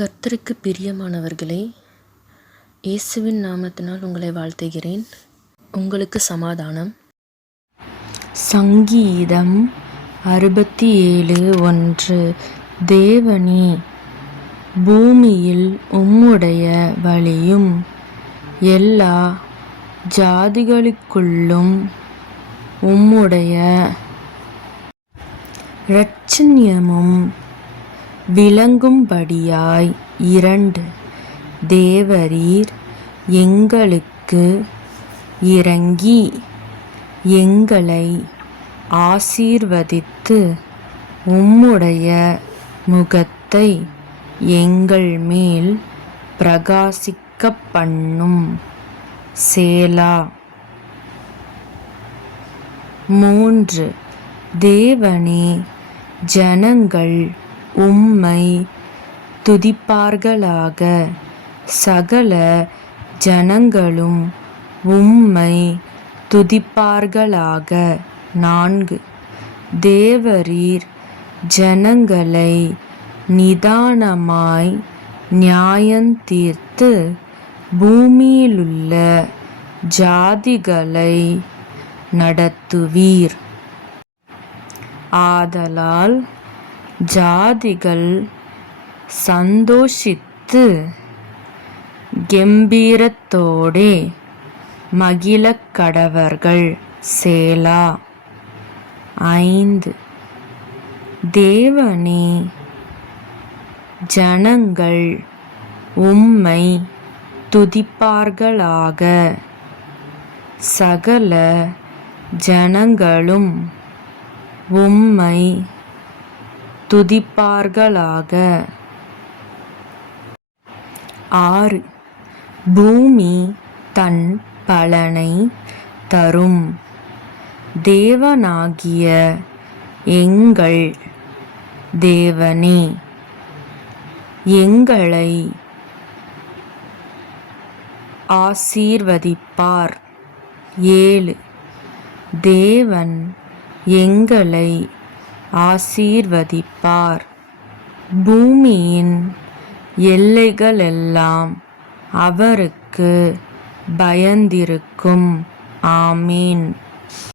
கர்த்தருக்கு பிரியமானவர்களே இயேசுவின் நாமத்தினால் உங்களை வாழ்த்துகிறேன். உங்களுக்கு சமாதானம். சங்கீதம் அறுபத்தி ஏழு ஒன்று. தேவனி பூமியில் உம்முடைய வழியும் எல்லா ஜாதிகளுக்குள்ளும் உம்முடைய இரட்சண்யமும் விளங்கும்படியாய் இரண்டு. தேவரீர் எங்களுக்கு இறங்கி எங்களை ஆசீர்வதித்து உம்முடைய முகத்தை எங்கள் மேல் பிரகாசிக்க பண்ணும் சேலா. மூன்று. தேவனே ஜனங்கள் உம்மை துதிப்பார்களாக. சகல ஜனங்களும் உம்மை துதிப்பார்களாக. நான்கு. தேவரீர் ஜனங்களை நிதானமாய் நியாயந்தீர்த்து பூமியிலுள்ள ஜாதிகளை நடத்துவீர். ஆதலால் ஜாதிகள் சந்தோஷித்து கெம்பீரத்தோடே மகிழக் கடவர்கள். சேலா. ஐந்து. தேவனே ஜனங்கள் உம்மை துதிப்பார்களாக. சகல ஜனங்களும் உம்மை துதிப்பார்களாக. ஆறு. பூமி தன் பலனை தரும். தேவனாகிய எங்கள் தேவனே எங்களை ஆசீர்வதிப்பார். ஏழு. தேவன் எங்களை ஆசீர்வதிப்பார். பூமியின் எல்லைகளெல்லாம் அவருக்கு பயந்திருக்கும். ஆமீன்.